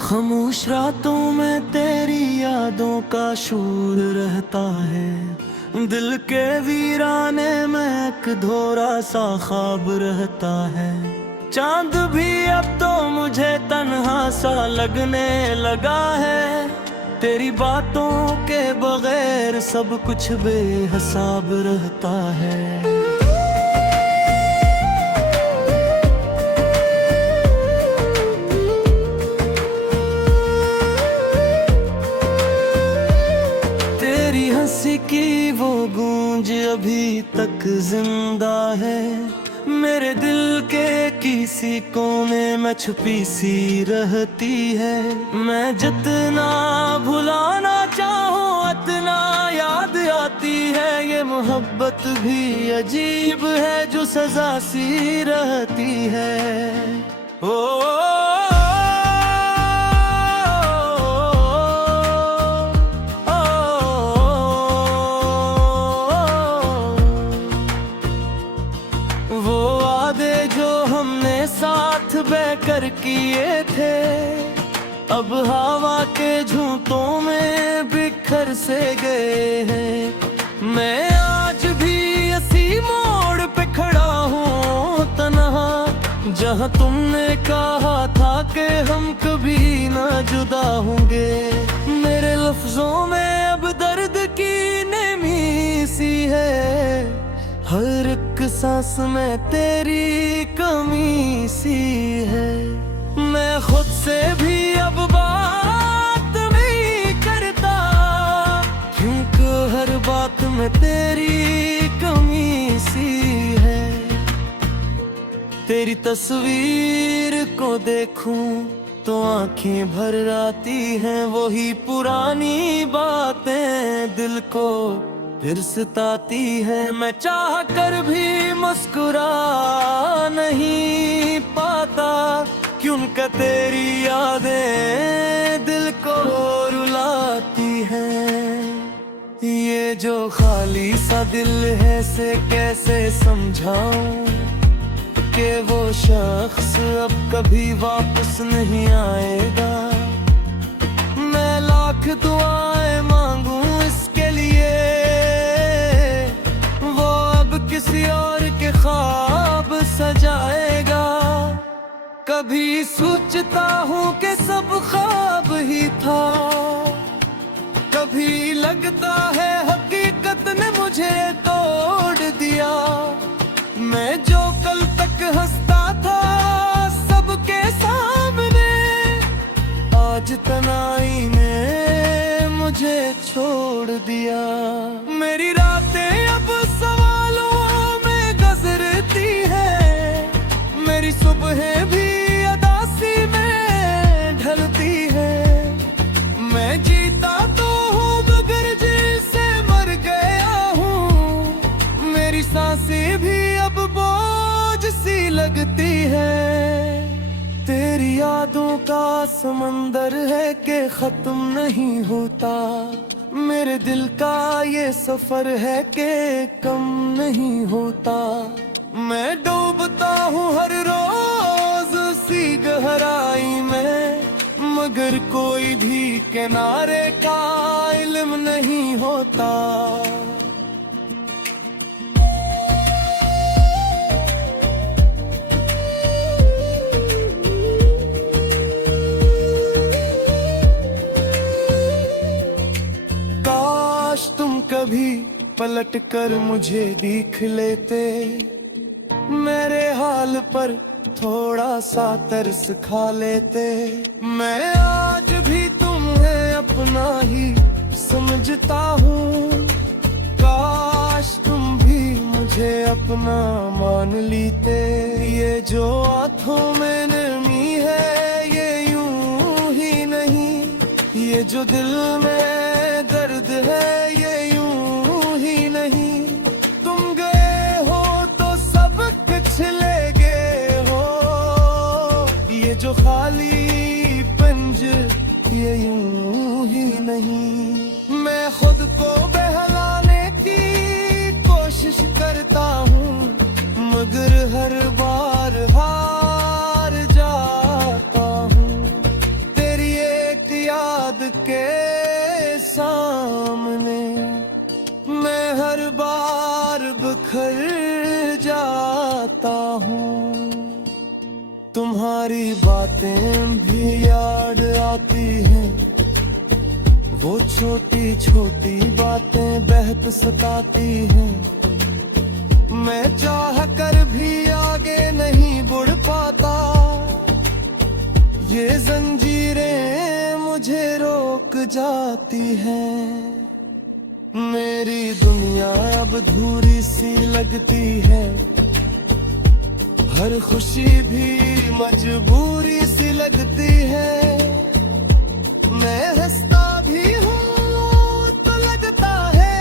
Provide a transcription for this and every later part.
खामोश रातों में तेरी यादों का शोर रहता है। दिल के वीराने में एक धोरा सा ख्वाब रहता है। चांद भी अब तो मुझे तन्हा सा लगने लगा है। तेरी बातों के बगैर सब कुछ बेहिसाब रहता है। हंसी की वो गूंज अभी तक जिंदा है। मेरे दिल के किसी कोने में छुपी सी रहती है। मैं जितना भुलाना चाहूं उतना याद आती है। ये मोहब्बत भी अजीब है जो सजा सी रहती है। ओ साथ बहकर किए थे, अब हवा के झूठों में बिखर से गए हैं। मैं आज भी इसी मोड़ पे खड़ा हूँ तन्हा, जहाँ तुमने कहा था कि हम कभी ना जुदा होंगे। मेरे लफ्जों में अब दर्द की नमी सी है। हर एक सांस में तेरी कमी सी है। मैं खुद से भी अब बात नहीं करता, क्योंकि हर बात में तेरी कमी सी है। तेरी तस्वीर को देखूं तो आंखें भर आती हैं। वही पुरानी बातें दिल को फिर सताती है। मैं चाह कर भी मुस्कुरा नहीं पाता, क्योंकि तेरी यादें दिल को रुलाती हैं। ये जो खाली सा दिल है से कैसे समझाऊं कि वो शख्स अब कभी वापस नहीं आएगा। मैं लाख दुआएं मांगूं इसके लिए, किसी और के ख्वाब सजाएगा। कभी सोचता हूँ कि सब ख्वाब ही था, कभी लगता है हकीकत ने मुझे तोड़ दिया। मैं जो कल तक हंसता था सबके सामने, आज तन्हाई ने मुझे छोड़ दिया। मेरी रातें अब सुबह भी अदासी में ढलती है। मैं जीता तो हूँ मगर जैसे मर गया हूँ। मेरी सांसें भी अब बोझ सी लगती है। तेरी यादों का समंदर है कि खत्म नहीं होता। मेरे दिल का ये सफर है कि कम नहीं होता। मैं डूबता हूँ हर रोज सी गहराई में, मगर कोई भी किनारे का इल्म नहीं होता। काश तुम कभी पलट कर मुझे देख लेते, मेरे हाल पर थोड़ा सा तरस खा लेते। मैं आज भी तुम्हें अपना ही समझता हूँ। काश तुम भी मुझे अपना मान लेते। ये जो आँखों में नमी है ये यूं ही नहीं, ये जो दिल में दर्द है ये यूं ही नहीं। तुम गए हो तो सब कुछ ले गए हो, ये जो खाली पंज ये यूं ही नहीं। मैं खुद को बहलाने की कोशिश करता हूँ, मगर हर बार बिखर जाता हूँ। तुम्हारी बातें भी याद आती हैं, वो छोटी छोटी बातें बेहद सताती हैं। मैं चाह कर भी आगे नहीं बढ़ पाता, ये जंजीरें मुझे रोक जाती हैं। मेरी दुनिया अब अधूरी सी लगती है, हर खुशी भी मजबूरी सी लगती है। मैं हंसता भी हूँ तो लगता है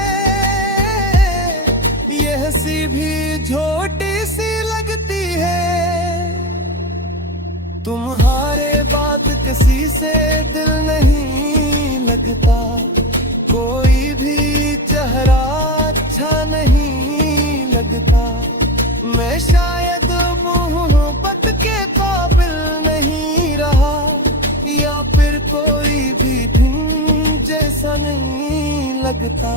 ये हंसी भी झोटी सी लगती है। तुम्हारे बाद किसी से दिल नहीं लगता, कोई भी चेहरा अच्छा नहीं लगता। मैं शायद मोहब्बत के काबिल नहीं रहा, या फिर कोई भी दिन जैसा नहीं लगता।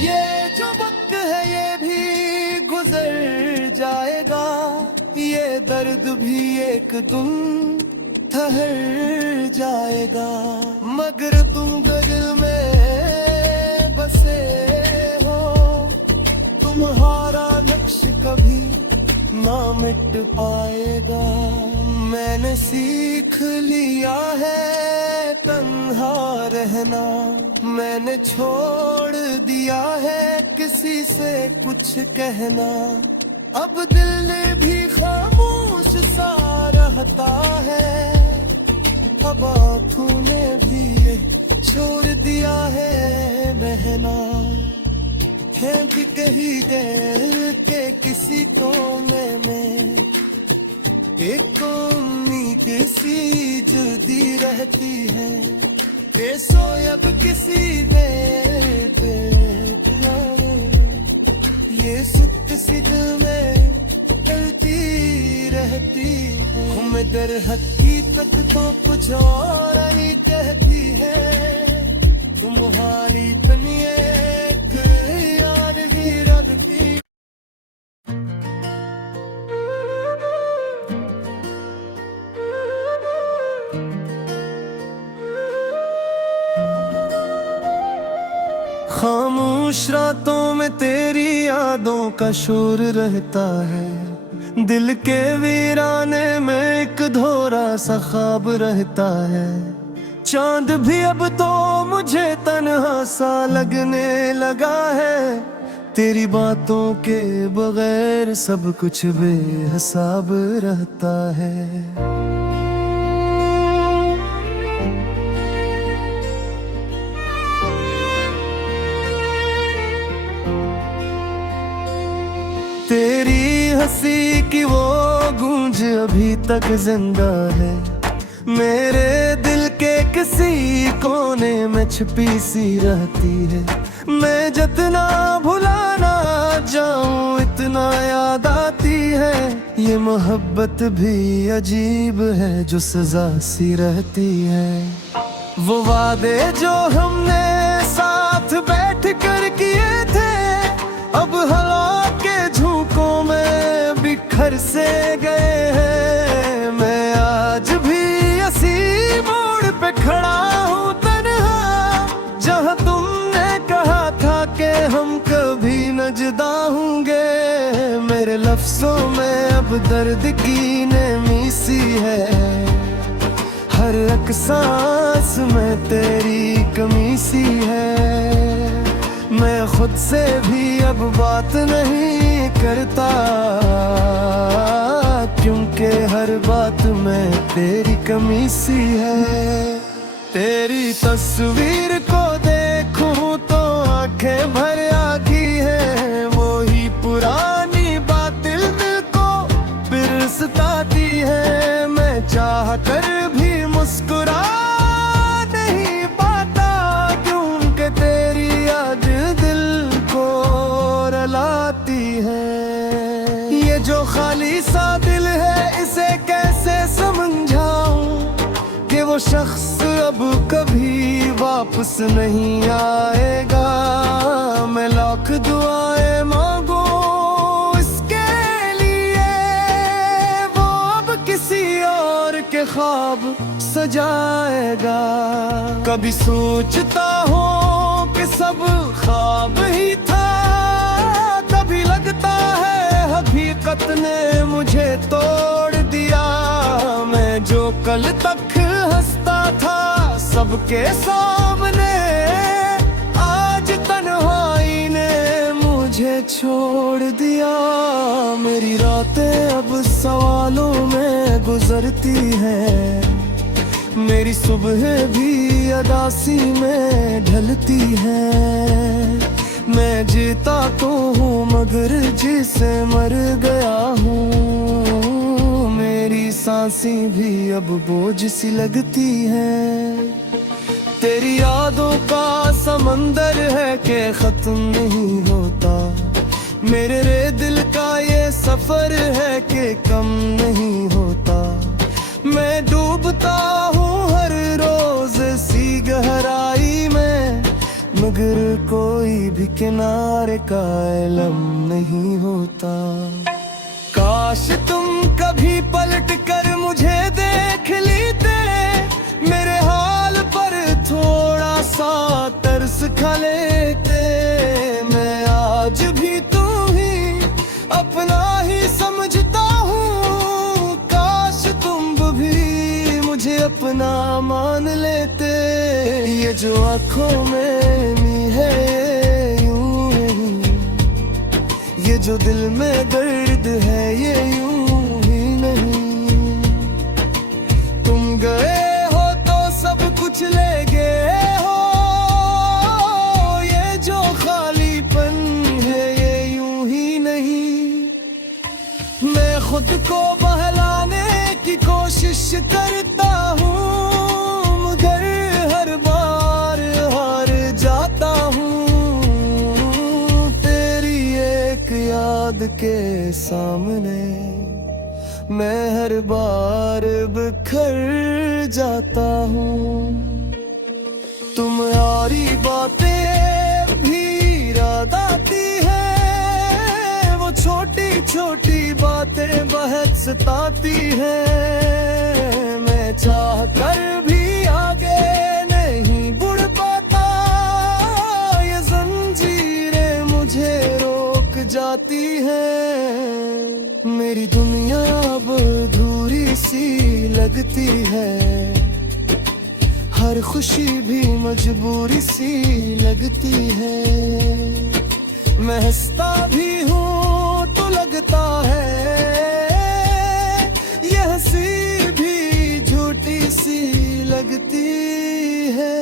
ये जो वक्त है ये भी गुजर जाएगा, ये दर्द भी एक दिन ठहर जाएगा। मगर तुम दिल में बसे हो, तुम्हारा नक्श कभी ना मिट पाएगा। मैंने सीख लिया है तन्हा रहना, मैंने छोड़ दिया है किसी से कुछ कहना। अब दिल भी खामोश सा रहता है, अब आँखों ने भी छोड़ दिया है बहना। है भी कहीं दिल के किसी कोने में एक उम्मीद सी जुदी रहती है। ये सोयब किसी ने ये सुत सी दिल में चलती रहती है। मैं दर हकीकत तो कुछ और ही कहती है, तुम्हारी तनिए याद ही रखती। खामोश रातों में तेरी यादों का शोर रहता है, दिल के वीराने में एक धोरा सा ख्वाब रहता है। चांद भी अब तो मुझे तन्हा सा लगने लगा है, तेरी बातों के बगैर सब कुछ बेहिसाब रहता है। तेरी हंसी की वो गूंज अभी तक जिंदा है, मेरे दिल के किसी कोने में छिपी सी रहती है। मैं जितना भुलाना जाऊं इतना याद आती है, ये मोहब्बत भी अजीब है जो सजा सी रहती है। वो वादे जो हमने साथ बैठ कर किए थे, अब हवा के झोंकों में बिखर से गए हैं। मैं आज भी इसी मोड़ पे खड़ा हूँ तन्हा, जहाँ तुमने कहा था कि हम कभी न जुदा होंगे। मेरे लफ्जों में अब दर्द की नमी सी है, हर एक सांस में तेरी कमी सी है। मैं खुद से भी अब बात नहीं करता, क्योंकि हर बात में तेरी कमी सी है। तेरी तस्वीर को देखूं तो आंखें भर आगी है, वो ही पुरानी बात दिल को फिर सताती है। मैं चाह कर भी मुस्कुरा नहीं पाता, क्योंकि तेरी याद दिल को रुलाती है। ये जो खाली सा दिल है वो शख्स अब कभी वापस नहीं आएगा। मैं लाख दुआएं मांगू इसके लिए, वो अब किसी और के ख्वाब सजाएगा। कभी सोचता हूँ कि सब ख्वाब ही था, कभी लगता है हकीकत ने मुझे तोड़ दिया। मैं जो कल तक हंसता था सबके सामने, आज तन्हाई ने मुझे छोड़ दिया। मेरी रातें अब सवालों में गुजरती हैं, मेरी सुबह भी अदासी में ढलती है। मैं जीता तो हूँ मगर जिसे मर गया हूँ, मेरी सांसें भी अब बोझ सी लगती हैं। तेरी यादों का समंदर है कि खत्म नहीं होता, मेरे रे दिल का ये सफर है कि कम नहीं होता। मैं डूबता हूँ हर रोज सी गहराई में, मगर कोई भी किनारे का इल्म नहीं होता। काश तुम कभी पलट कर मुझे देख लेते, मेरे हाल पर थोड़ा सा तरस खा लेते। मैं आज भी तुम ही अपना ही समझता हूँ, काश तुम भी मुझे अपना मान लेते। ये जो आँखों में मी है यूं नहीं, ये जो दिल में दर्द है ये यूं ही नहीं। तुम गए हो तो सब कुछ ले गए हो, ये जो खालीपन है ये यूं ही नहीं। मैं खुद को बहलाने की कोशिश करता हूँ, मगर हर बार हार जाता हूँ। तेरी एक याद के सामने मैं हर बार बिखर जाता हूँ। तुम्हारी बातें भी याद आती है, वो छोटी छोटी बातें बहुत सताती हैं। मैं चाह कर भी आगे नहीं बढ़ पाता, ये जंजीरें मुझे रोक जाती हैं। मेरी दुनिया अब अधूरी सी लगती है, हर खुशी भी मजबूरी सी लगती है। मैं हंसता भी हूँ तो लगता है ये हंसी भी झूठी सी लगती है।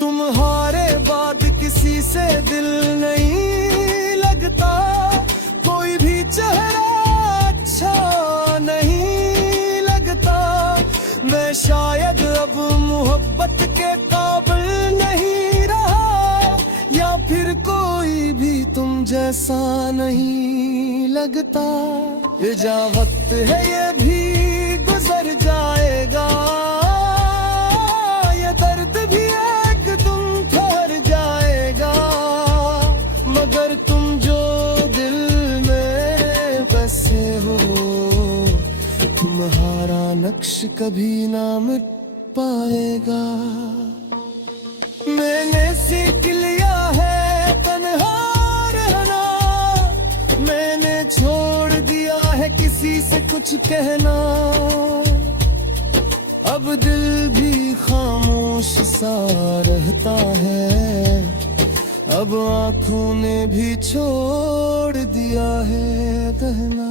तुम्हारे बाद किसी से दिल नहीं लगता, कोई भी चेहरा अच्छा नहीं लगता। मैं शायद अब मोहब्बत के काबिल नहीं रहा, या फिर कोई भी तुम जैसा नहीं लगता। ये जा वक्त है ये भी गुजर जाएगा, ये दर्द भी एक तुम ठहर जाएगा। मगर तुम जो दिल में बसे हो, तुम्हारा नक्श कभी ना मिट पाएगा। मैंने सीख लिया है तन्हा रहना, मैंने छोड़ दिया है किसी से कुछ कहना। अब दिल भी खामोश सा रहता है, अब आँखों ने भी छोड़ दिया है कहना।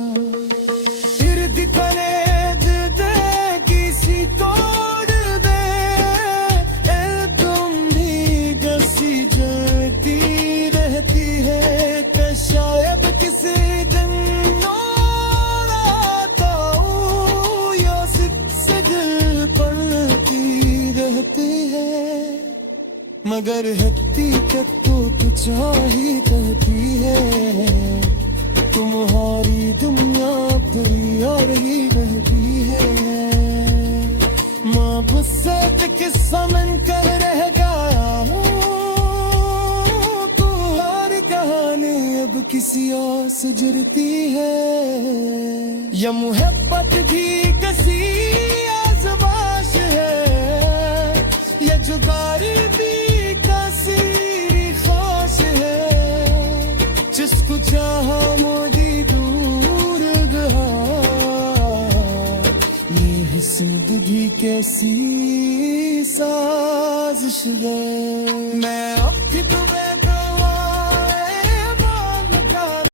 इर्द करे दे किसी तोड़ दे, ए तुम भी गसी जलती रहती है। कि शायद किसी दिन और आता हूँ, या से दिल पलती रहती है। मगर हकीकत तो कुछ और ही कहती है, तुम्हारी दुनिया पूरी और ही रहती है। माँ बस किसी और से जुड़ती है। ये मोहब्बत भी किसी आज़माइश है, ये जुदाई भी किसी ख्वाहिश है। जिसको चाहा मोदी दूर गया, ये जिंदगी कैसी साजिश है। मैं अब भी तुम्हें